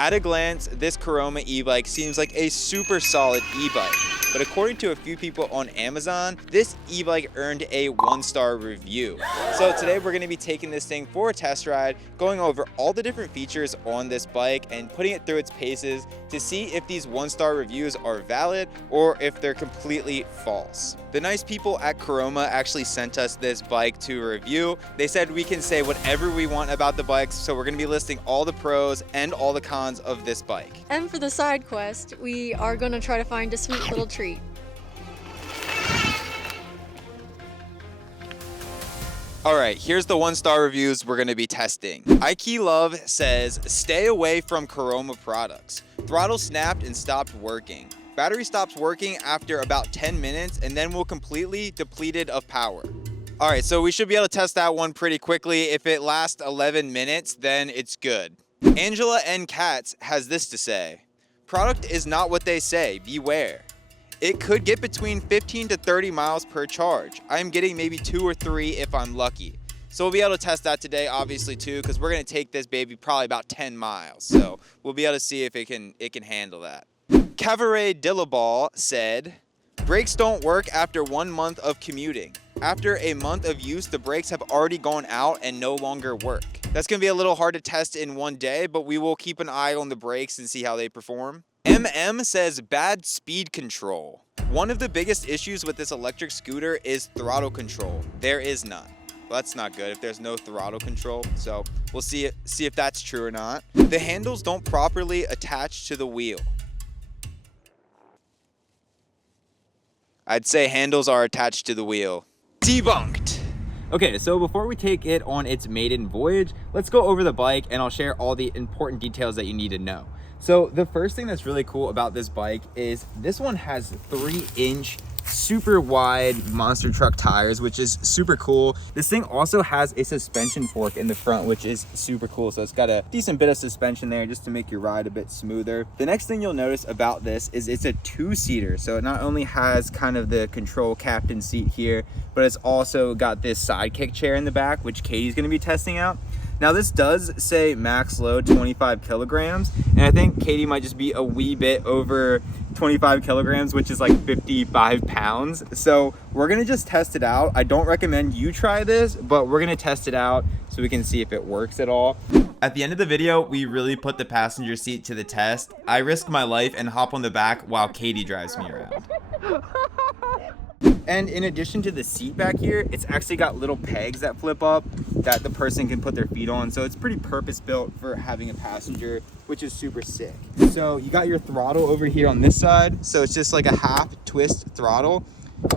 At a glance, this Caroma e-bike seems like a super solid e-bike, but according to a few people on Amazon, this e-bike earned a 1-star review. So today we're going to be taking this thing for a test ride, going over all the different features on this bike and putting it through its paces to see if these 1-star reviews are valid or if they're completely false. The nice people at Caroma actually sent us this bike to review. They said we can say whatever we want about the bikes, so we're going to be listing all the pros and all the cons of this bike. And for the side quest, we are going to try to find a sweet little treat. Alright, here's the 1-star reviews we're going to be testing. Ike Love says, stay away from Caroma products. Throttle snapped and stopped working. Battery stops working after about 10 minutes and then will completely depleted of power. Alright, so we should be able to test that one pretty quickly. If it lasts 11 minutes, then it's good. Angela N. Katz has this to say, product is not what they say, beware. It could get between 15 to 30 miles per charge. I'm getting maybe 2 or 3 if I'm lucky. So we'll be able to test that today, obviously, too, because we're going to take this baby probably about 10 miles. So we'll be able to see if it can handle that. Cavare Dillaball said, brakes don't work after 1 month of commuting. After a month of use, the brakes have already gone out and no longer work. That's going to be a little hard to test in one day, but we will keep an eye on the brakes and see how they perform. MM says bad speed control. One of the biggest issues with this electric scooter is throttle control. There is none. Well, that's not good if there's no throttle control, so we'll see if that's true or not. The handles don't properly attach to the wheel. I'd say handles are attached to the wheel. Debunked. Okay, so before we take it on its maiden voyage, let's go over the bike and I'll share all the important details that you need to know. So the first thing that's really cool about this bike is this one has 3-inch super wide monster truck tires, which is super cool. This thing also has a suspension fork in the front, which is super cool. So it's got a decent bit of suspension there just to make your ride a bit smoother. The next thing you'll notice about this is it's a 2-seater. So it not only has kind of the control captain seat here, but it's also got this sidekick chair in the back, which Katie's going to be testing out. Now this does say max load 25 kilograms, and I think Katie might just be a wee bit over 25 kilograms, which is like 55 pounds. So we're gonna just test it out. I don't recommend you try this, but we're gonna test it out so we can see if it works at all. At the end of the video, we really put the passenger seat to the test. I risk my life and hop on the back while Katie drives me around. And in addition to the seat back here, it's actually got little pegs that flip up that the person can put their feet on. So it's pretty purpose built for having a passenger, which is super sick. So you got your throttle over here on this side. So it's just like a half twist throttle.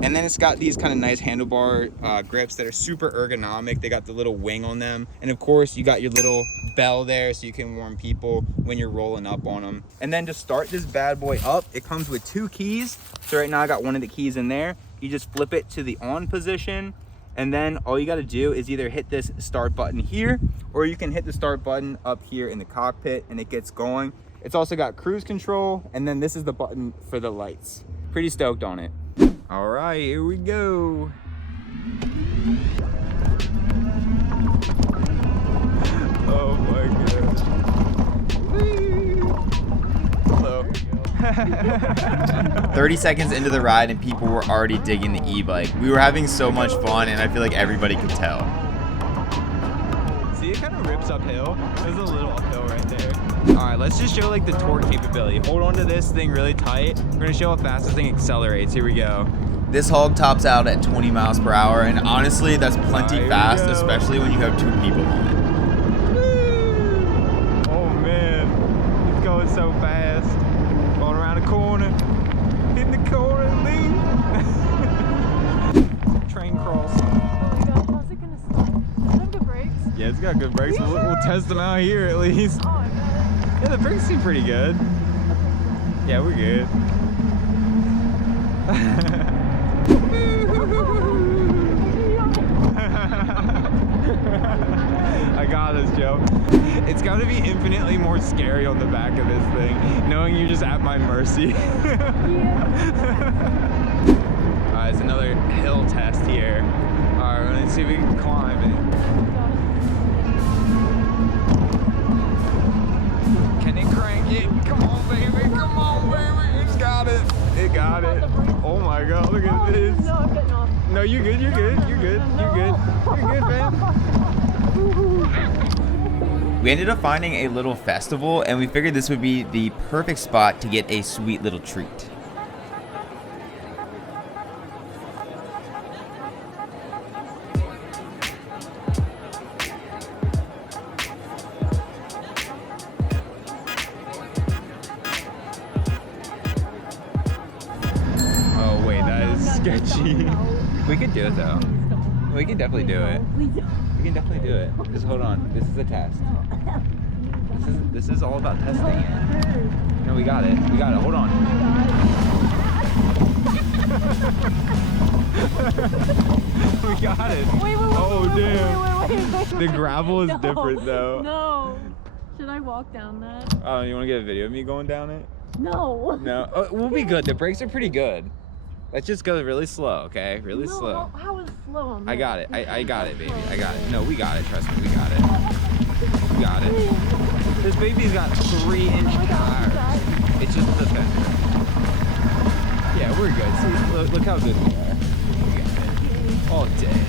And then it's got these kind of nice handlebar grips that are super ergonomic. They got the little wing on them. And of course, you got your little bell there so you can warn people when you're rolling up on them. And then to start this bad boy up, it comes with 2 keys. So right now I got one of the keys in there. You just flip it to the on position. And then all you got to do is either hit this start button here, or you can hit the start button up here in the cockpit and it gets going. It's also got cruise control. And then this is the button for the lights. Pretty stoked on it. All right, here we go. Oh my gosh. Hello. 30 seconds into the ride and people were already digging the e-bike. We were having so much fun and I feel like everybody could tell. See, it kind of rips uphill. There's a little uphill right there. All right, let's just show like the torque capability. Hold on to this thing really tight. We're gonna show how fast this thing accelerates. Here we go. This hog tops out at 20 miles per hour, and honestly, that's plenty fast, especially when you have 2 people on it. Oh man, it's going so fast. Going around the corner, in the corner, lean. Train cross. Oh my god, how's it gonna stop? Does it have good brakes? Yeah, it's got good brakes. We'll test them out here at least. Oh my god. Yeah, the brakes seem pretty good. Yeah, we're good. I got this, Joe. It's got to be infinitely more scary on the back of this thing, knowing you're just at my mercy. Alright, it's another hill test here. Alright, let's see if we can climb it. Can it crank? got it. Oh my god, look at this. No, I'm getting off. No, you're good, you're good, you're good, you're good. You're good, man. We ended up finding a little festival, and we figured this would be the perfect spot to get a sweet little treat. Oh wait, that is sketchy. We could do it though. We can definitely do it. We can definitely do it. Just hold on. This is a test. This is all about testing it. No, we got it. We got it. Hold on. We got it. Wait, oh damn. Wait. The gravel is different though. No. Should I walk down that? Oh, you want to get a video of me going down it? No. No. Oh, we'll be good. The brakes are pretty good. Let's just go really slow, okay? Really slow. How is slow on I got it. I got it, baby. I got it. No, we got it. Trust me, we got it. We got it. This baby's got 3-inch tires. It's just the fender. Yeah, we're good. See, look how good we are. We got it. All day.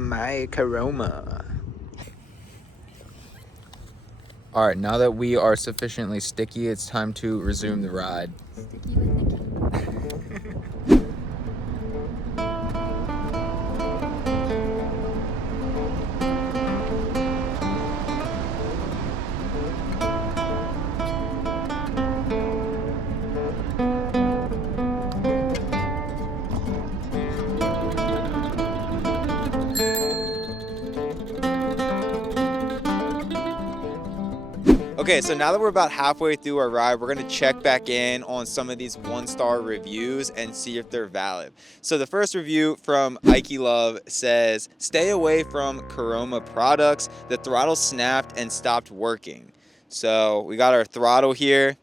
My Caroma. All right, now that we are sufficiently sticky, it's time to resume the ride. Sticky with Nikki. Okay, so now that we're about halfway through our ride, we're gonna check back in on some of these 1-star reviews and see if they're valid. So the first review from Ike Love says, stay away from Caroma products. The throttle snapped and stopped working. So we got our throttle here.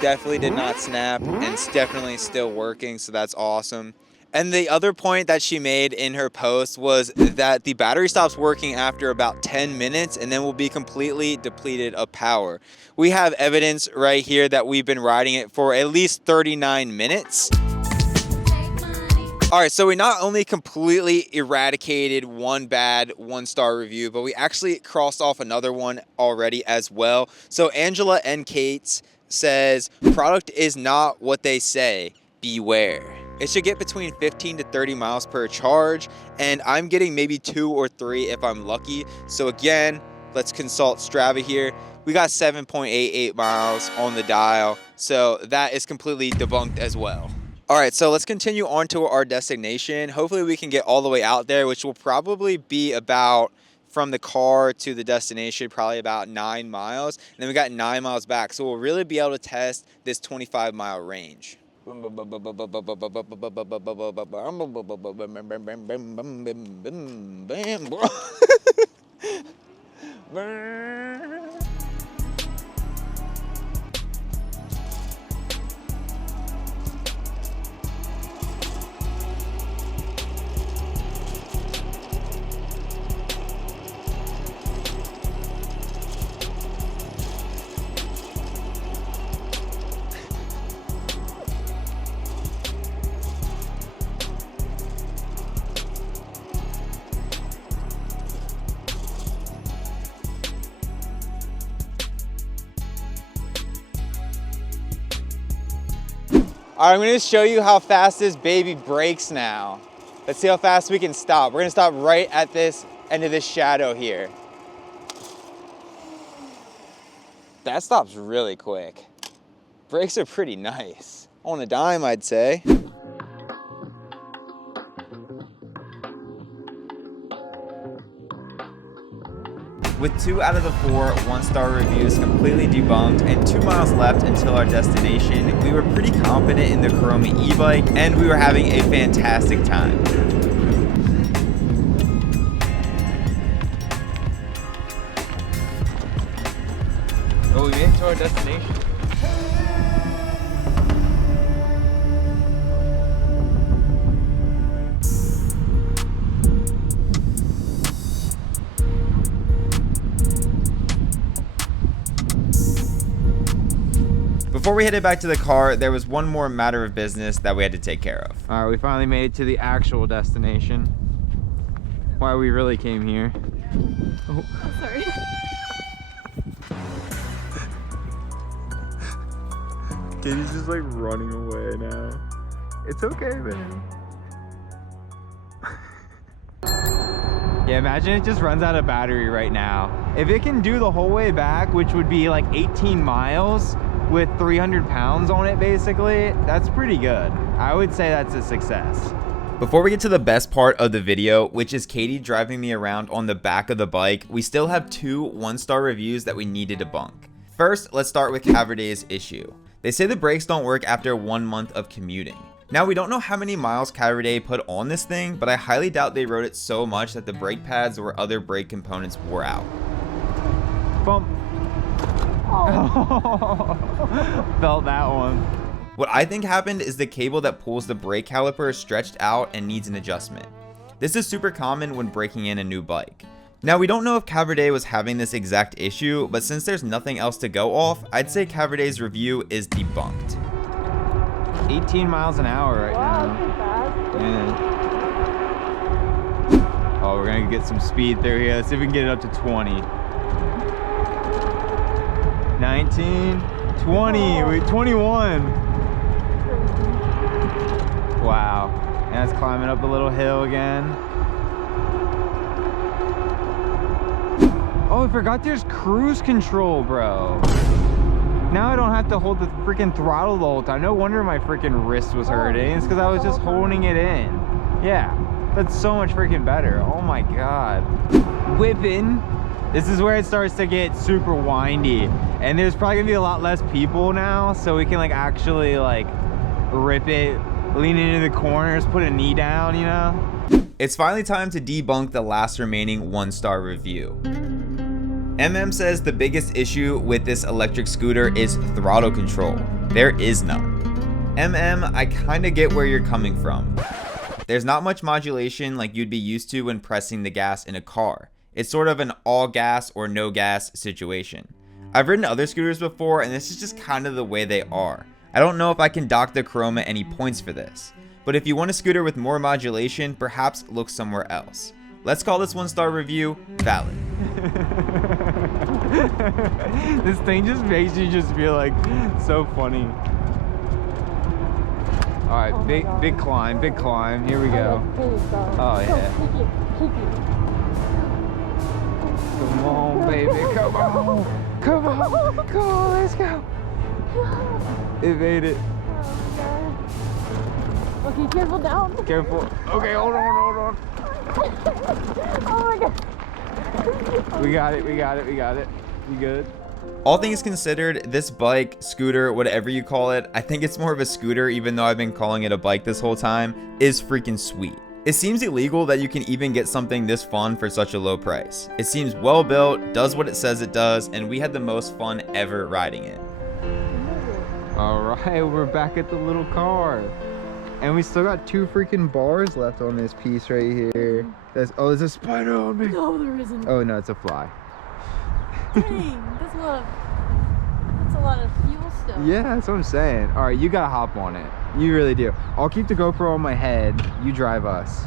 Definitely did not snap and it's definitely still working, so that's awesome. And the other point that she made in her post was that the battery stops working after about 10 minutes and then will be completely depleted of power. We have evidence right here that we've been riding it for at least 39 minutes. All right, so we not only completely eradicated one bad 1-star review, but we actually crossed off another one already as well. So Angela N. Cates says, product is not what they say, beware. It should get between 15 to 30 miles per charge, and I'm getting maybe 2 or 3 if I'm lucky. So again, let's consult Strava here. We got 7.88 miles on the dial, so that is completely debunked as well. All right, so let's continue on to our destination. Hopefully we can get all the way out there, which will probably be about, from the car to the destination, probably about 9 miles. And then we got 9 miles back, so we'll really be able to test this 25-mile range. All right, I'm gonna show you how fast this baby brakes now. Let's see how fast we can stop. We're gonna stop right at this end of this shadow here. That stops really quick. Brakes are pretty nice. On a dime, I'd say. With 2 out of the 4 1-star reviews completely debunked and 2 miles left until our destination, we were pretty confident in the Caroma e-bike and we were having a fantastic time. Oh, we made it to our destination. Before we headed back to the car, there was one more matter of business that we had to take care of. All right, we finally made it to the actual destination. Why we really came here. Oh, sorry. Katie's just like running away now. It's okay, man. Yeah, imagine it just runs out of battery right now. If it can do the whole way back, which would be like 18 miles with 300 pounds on it basically, that's pretty good. I would say that's a success. Before we get to the best part of the video, which is Katie driving me around on the back of the bike, we still have 2 1-star reviews that we need to debunk. First, let's start with Caverday's issue. They say the brakes don't work after 1 month of commuting. Now, we don't know how many miles Caverday put on this thing, but I highly doubt they rode it so much that the brake pads or other brake components wore out. Bump. Oh. Felt that one. What I think happened is the cable that pulls the brake caliper stretched out and needs an adjustment. This is super common when breaking in a new bike. Now, we don't know if Caverday was having this exact issue, but since there's nothing else to go off, I'd say Caverday's review is debunked. 18 miles an hour right now. Yeah. Oh, we're gonna get some speed through here. Let's see if we can get it up to 20. 19, 20, 21. Wow. And it's climbing up a little hill again. Oh, I forgot there's cruise control, bro. Now I don't have to hold the freaking throttle the whole time. No wonder my freaking wrist was hurting. It's because I was just holding it in. Yeah, that's so much freaking better. Oh my God. Whipping. This is where it starts to get super windy. And there's probably gonna be a lot less people now, so we can like actually like rip it, lean into the corners, put a knee down, you know? It's finally time to debunk the last remaining 1-star review. says the biggest issue with this electric scooter is throttle control. There is none. I kinda get where you're coming from. There's not much modulation like you'd be used to when pressing the gas in a car. It's sort of an all gas or no gas situation. I've ridden other scooters before and this is just kind of the way they are. I don't know if I can dock the Caroma any points for this, but if you want a scooter with more modulation, perhaps look somewhere else. Let's call this 1-star review valid. This thing just makes you just feel like so funny. All right, big climb, big climb. Here we go. Oh yeah. Come on, baby, come on, come on, come on, let's go. It made it. Okay, careful down. Careful. Okay, hold on, hold on. Oh my God. We got it, we got it, we got it. You good? All things considered, this bike, scooter, whatever you call it, I think it's more of a scooter even though I've been calling it a bike this whole time, is freaking sweet. It seems illegal that you can even get something this fun for such a low price. It seems well built, does what it says it does, and we had the most fun ever riding it. All right, we're back at the little car. And we still got 2 freaking bars left on this piece right here. Oh, there's a spider on me. No, there isn't. Oh no, it's a fly. Dang, that's a lot of fuel still. Yeah, that's what I'm saying. All right, you gotta hop on it. You really do. I'll keep the GoPro on my head. You drive us.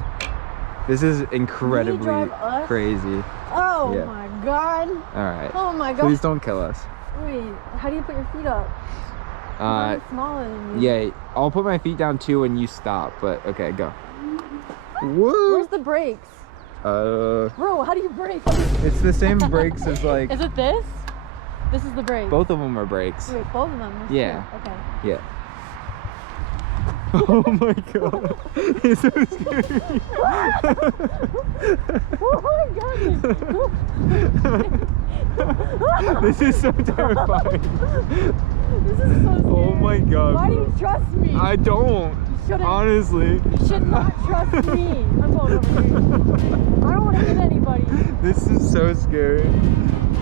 This is incredibly crazy. Oh yeah. My God. All right. Oh my God. Please don't kill us. Wait, how do you put your feet up? I'm smaller than you. Yeah, I'll put my feet down too when you stop, but okay, go. Woo! Where's the brakes? Bro, how do you brake? It's the same brakes as like... Is it this? This is the brake. Both of them are brakes. Wait, both of them? Yeah. Okay. Yeah. Oh my God. It's so scary. Oh my God. This is so terrifying. This is so scary. Oh my God. Why do you trust me? I don't. Honestly. You should not trust me. I'm going over here. I don't want to hit anybody. This is so scary.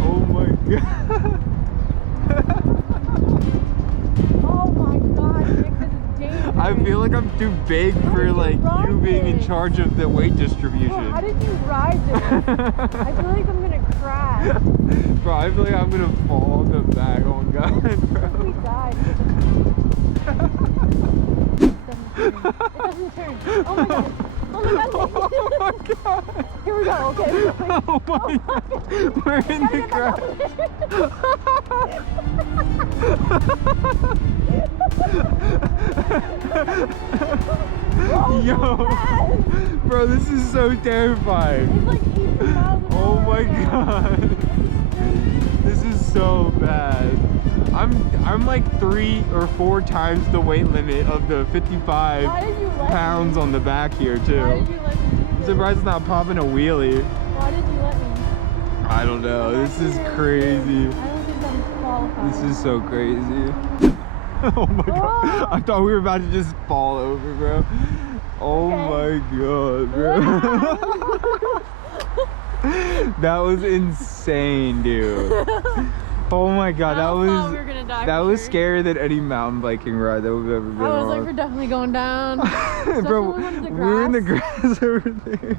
Oh my God. Oh my God, Nick, this is dangerous. I feel like I'm too big for like you being in charge of the weight distribution. Bro, how did you ride this? I feel like I'm gonna crash. Bro, I feel like I'm gonna fall on the back. Oh my God, bro. We died. turn. Oh my god. Oh my god. Oh my god. Here we go. Okay. Oh my god. We're in the grass. Yo, bro, this is so terrifying. It's like 18 miles an Oh hour my right now. god. This is so bad. I'm like 3 or 4 times the weight limit of the 55 Why did you let pounds me? on the back here Why too. did you let me do I'm this? surprised it's not popping a wheelie. Why did you let me? I don't know. This is crazy. I don't think I'm qualified. This is so crazy. Oh my god. I thought we were about to just fall over, bro. Oh Okay. my god, bro. That was insane, dude. Oh my god, I that thought was we were gonna die that for was sure. scarier than any mountain biking ride that we've ever been I was on. like, we're definitely going down. Bro, when we're in the we were in the grass. grass over there.